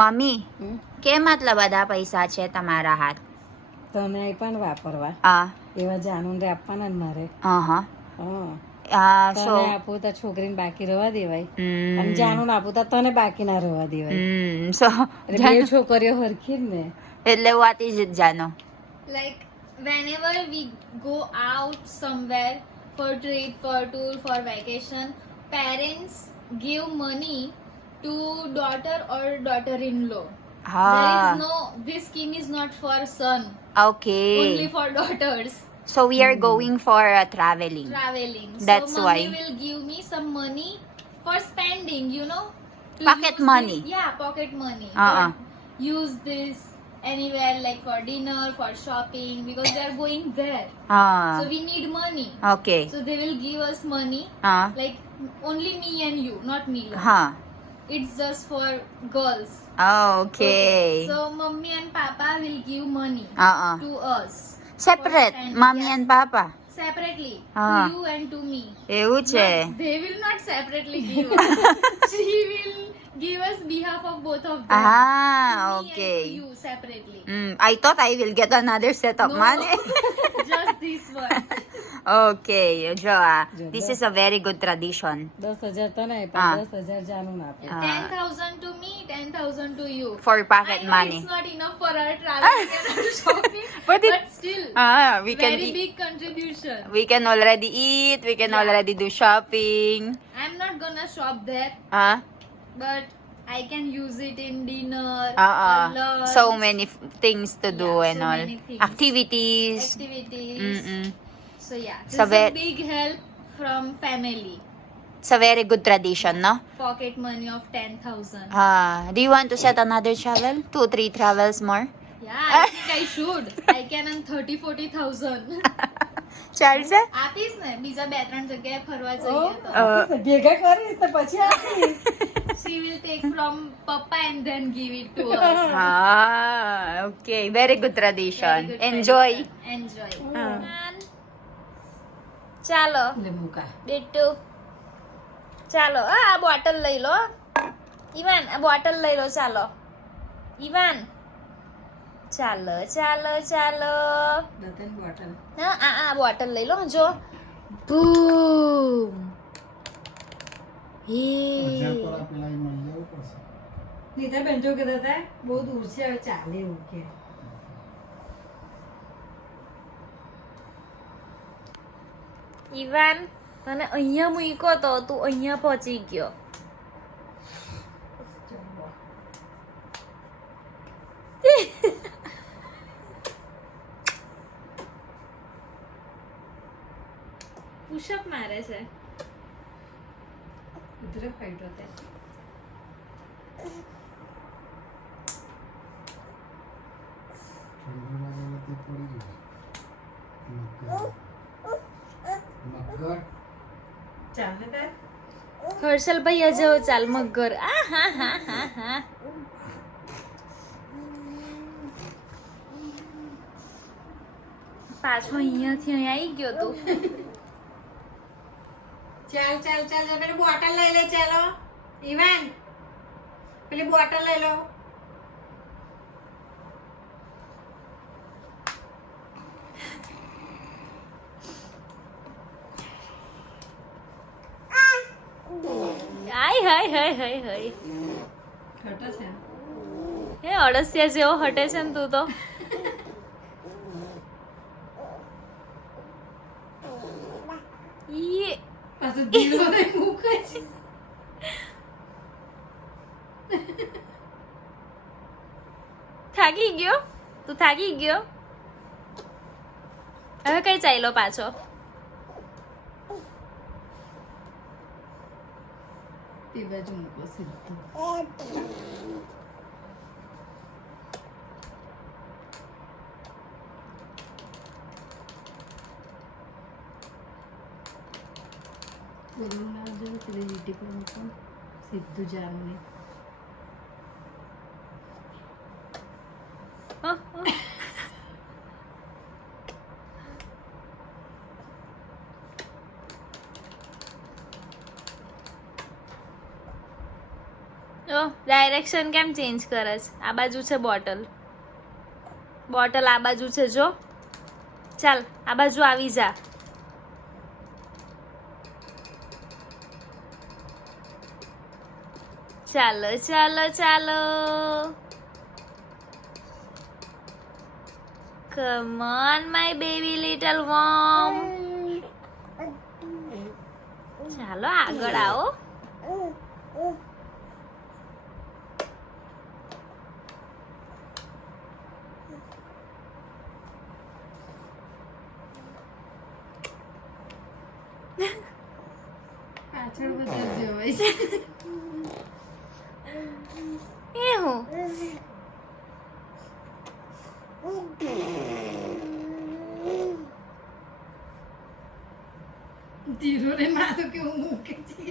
મમ્મી કેમ આટલા બધા પૈસા છે તમારા હાથ? તને પણ વાપરવા હા એવા જાનુને આપવાના ને મારે. હા હા સો તને આપું તો છોકરીને બાકી રહેવા દેવાય અને જાનું આપું તો તને બાકી ના રહેવા દેવાય. સો એટલે બે છોકરીઓ હરખી જ ને. એટલે વાત ઇઝ ઇટ જાનો? Like whenever we go out somewhere for trip, for tour, for vacation, parents give money to daughter or daughter-in-law. There is હા no, this scheme is not for son, okay only for daughters so we are going for travelling. traveling. That's so mommy why. will give me some money for spending, you know, to Pocket use money. This, yeah, pocket money. Uh-uh. For use this anywhere like for dinner, for shopping, because they are going there. હા So we need money. Okay So they will give us money. હા Like only me and you, not me. alone. હા It's just for girls. Okay So mommy and papa will give money હા to us. Separate For spending, mummy yes. And papa? Separately. Ah. To you and to me. એવું છે? They will not separately give us. She will give us behalf of both of them. Ah, Me okay. and to you separately. I thought I will get another set of No. money. Just this one. Okay, જો આ જો, this બસ. is a very good tradition. 10,000 તને હા. પણ 10,000 જાનું આપે. Ah. 10,000 to me, 10,000 to you. For I pocket know money. it's not enough for our traveling and our shopping, But but, it- still, We can very big contribution. we can already eat, we can Yeah. already do shopping. I'm not gonna shop there, Ah, but I can use it in dinner, ah, or lunch, so many things to do Yeah, and so all. many things. Activities. activities. Mm-mm. So yeah, this So is where- a big help from family. It's a very good tradition, no? Pocket money of 10,000. Do you want to set another travel? 2-3 travels more? Yeah, I think I should. I can earn 30,000-40,000. ચાલશે? આપીશ ને બીજા 2-3 જગ્યાએ ફરવા જઈએ તો. આપીશ, ભેગા કરીશ તો પછી આપીશ. She will take from papa and then give it to us. Okay. Very good tradition. Very good Enjoy. tradition. Enjoy. Ah. ચાલો એટલે મૂકા. બેટુ ચાલો આ બોટલ લઈ લો ઈવાન આ બોટલ લઈ લો ચાલો ઈવાન ચાલો ચાલો ચાલો દતન બોટલ. હા આ બોટલ લઈ લો જો બૂમ નીતા બેન જો કહેતા હતા બહુ દૂર છે હવે ચાલે એવું કે. ઈવાન તને અહીંયા મૂક્યો તો તું અહીંયા પહોંચી ગયો પુશઅપ મારે છે ઉધરે ફાઈટો તે. ચાલે તાર? હર્ષલભાઈ અજવ ચાલ મગર આ હા હા હા હા પાછો અહીંયાથી અહીં આવી ગયો તું ચાલ ચાલ ચાલ ચાલ પેલી બોટલ લઈ લે ચાલો ઈવાન પેલી બોટલ લઈ લો. હાય હાય હાય હાય હાય ખટો છે. હે અળસિયા જેવો હટે છે ને તું તો ઈ પાછું ધીરો થઈ મૂકે છે. થાકી ગયો તું થાકી ગયો હવે કઈ ચાલ્યો પાછો તે બાજુ મૂકો સીધું. બોલું ના જો પેલી લીટી પર મૂકો સીધું જાનું નહીં. ઓ ડાયરેક્શન કેમ ચેન્જ કરે છે? આ બાજુ છે બોટલ. બોટલ આ બાજુ છે જો. ચાલ આ બાજુ આવી જા. ચાલો ચાલો ચાલો. Come on, my baby little worm. ચાલો આગળ આવો. પાછળ બધું જોવાય છે. એ હું ધીરો રે માં તો કેવું મૂકે છે.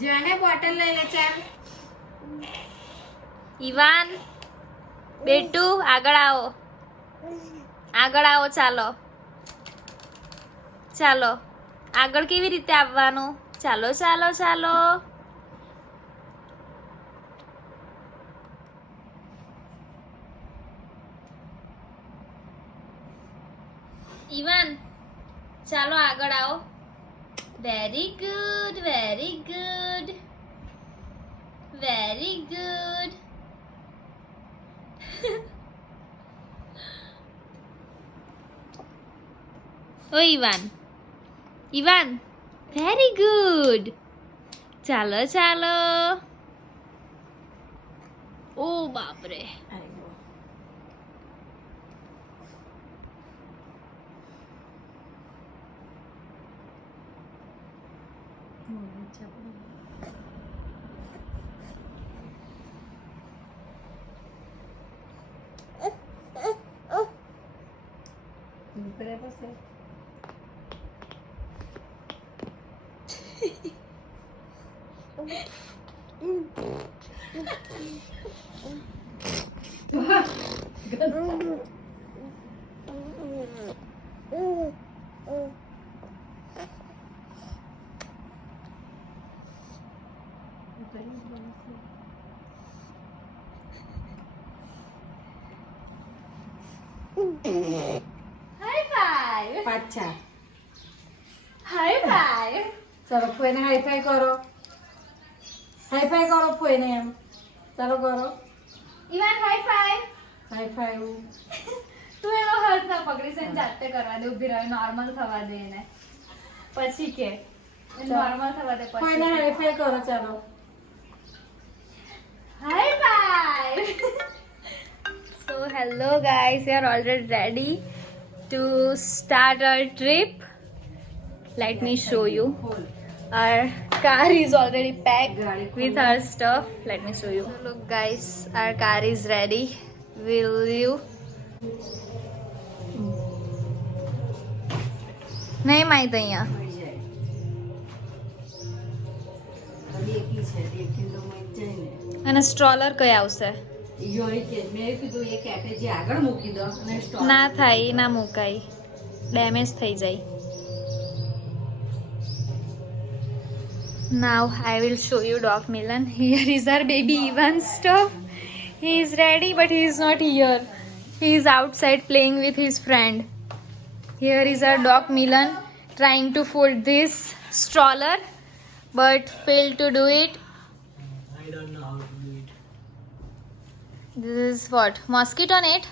જાને બોટલ લઈ લે ચાલ. ઈવાન બેટુ આગળ આવો. આગળ આવો ચાલો. ચાલો આગળ કેવી રીતે આવવાનું? ચાલો ચાલો ચાલો. ઈવાન ચાલો આગળ આવો. Very good very good very good. ઓ ઈવાન ઈવાન વેરી ગુડ. ચાલો ચાલો. ઓ બાપરે. High five. પાછા હાઈ ફાઈવ. ચાલો ફોઈને હાઈ ફાઈ કરો. હાઈ ફાઈ કરો ફોઈને એમ. ચાલો કરો Ivaan high five. High five. તું એનો હાથ ના પકડીશ એને જાતે કરવા દે. ઊભી રહે નોર્મલ થવા દે એને. પછી કે નોર્મલ થવા દે ફોઈને પછી. હાઈ ફાઈ કરો ચાલો. High five! So hello guys, we are already ready to start our trip. Let me show you. Our car is already packed with our stuff. Let me show you. So look guys, our car is ready. Will you? નહીં માહિત અહીંયા. અને સ્ટ્રોલર કઈ આવશે? ના થાય એ ના મુકાય, ડેમેજ થઈ જાય. Now I will show you Doc Milan. Here is our baby Ivan stuff. He is ready but he is not here. He is outside playing with his friend. Here is our Doc Milan trying to fold this stroller but failed to do it. I don't know how to do it. This is what? Mosquito net?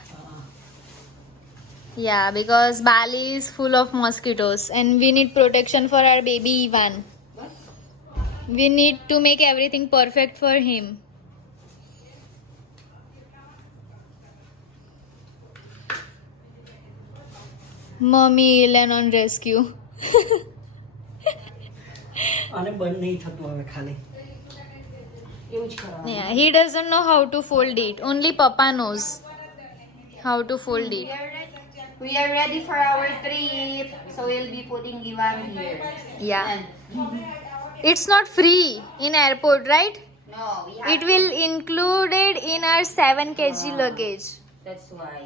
Yeah, because Bali is full of mosquitoes and we need protection for our baby Ivan. We need to make everything perfect for him. Mommy Ellen on rescue. અને બંધ નહીં થતું હવે ખાલી. Yeah, he doesn't know how to fold it. Only Papa knows how to fold it. We are ready for our trip, so we'll be putting Ivan here. Yeah. It's not free in airport, right? No, we have. It will included in our 7 kg luggage. That's why.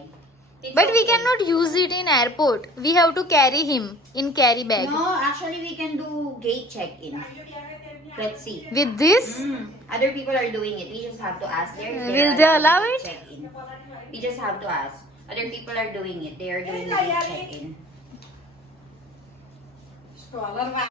But we cannot use it in airport. We have to carry him in carry bag. No, actually we can do gate check-in. Let's see. With this? Other people are doing it. We just have to ask. Will they allow it? Check-in. We just have to ask. Other people are doing it. They are doing the check-in. Scholar